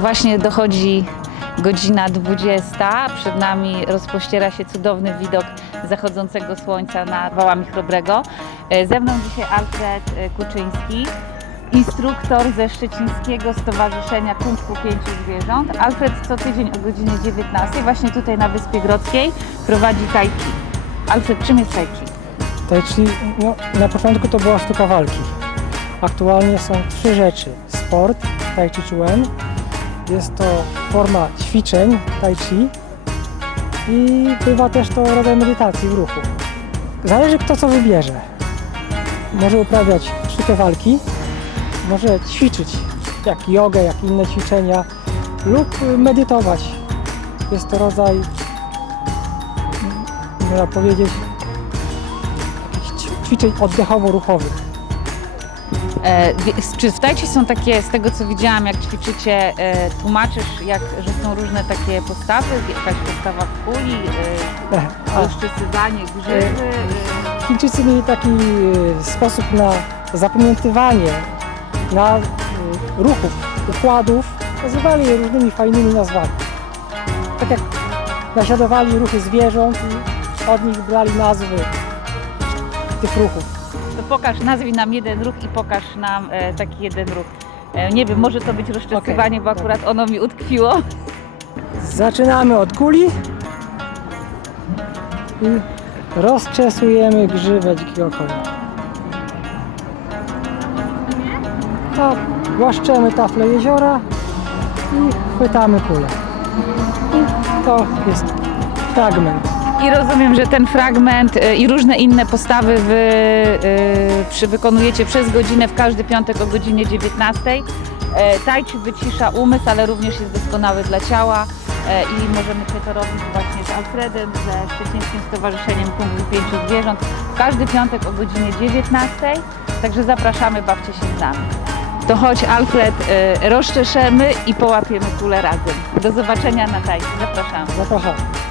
Właśnie dochodzi godzina 20. Przed nami rozpościera się cudowny widok zachodzącego słońca nad wałami Chrobrego. E, Ze mną dzisiaj Alfred e, Kuczyński, instruktor ze Szczecińskiego Stowarzyszenia Kung Fu Pięciu Zwierząt. Alfred co tydzień o godzinie 19 właśnie tutaj na Wyspie Grodzkiej prowadzi tai chi. Alfred, czym jest tai chi? Tai chi, no, na początku to była sztuka walki. Aktualnie są trzy rzeczy. Sport, tai chi chuan, jest to forma ćwiczeń tai chi i bywa też to rodzaj medytacji w ruchu. Zależy kto co wybierze. Może uprawiać sztukę walki, może ćwiczyć jak jogę, jak inne ćwiczenia lub medytować. Jest to rodzaj, można powiedzieć, ćwi- ćwiczeń oddechowo-ruchowych. E, czy w są takie, z tego co widziałam, jak ćwiczycie, e, tłumaczysz, jak, że są różne takie postawy, jakaś postawa w kuli, e, A rozczesywanie grzywy. E, Chińczycy mieli taki sposób na zapamiętywanie na ruchów, układów, nazywali je różnymi fajnymi nazwami. Tak jak naśladowali ruchy zwierząt i od nich brali nazwy tych ruchów. To pokaż, nazwij nam jeden ruch i pokaż nam e, taki jeden ruch. E, nie wiem, może to być rozczesywanie, bo akurat ono mi utkwiło. Zaczynamy od kuli i rozczesujemy grzywę dzikiego konia. A głaszczemy taflę jeziora i chwytamy kulę. I to jest fragment. I rozumiem, że ten fragment e, i różne inne postawy wy przy, wykonujecie przez godzinę w każdy piątek o godzinie 19. E, Tai chi wycisza umysł, ale również jest doskonały dla ciała e, i możemy sobie to robić właśnie z Alfredem, ze Szczecińskim Stowarzyszeniem Kung Pięciu Zwierząt w każdy piątek o godzinie 19. Także zapraszamy, bawcie się z nami. To chodź Alfred, e, rozczeszemy i połapiemy kulę razem. Do zobaczenia na Tai chi. Zapraszamy. Zapraszam.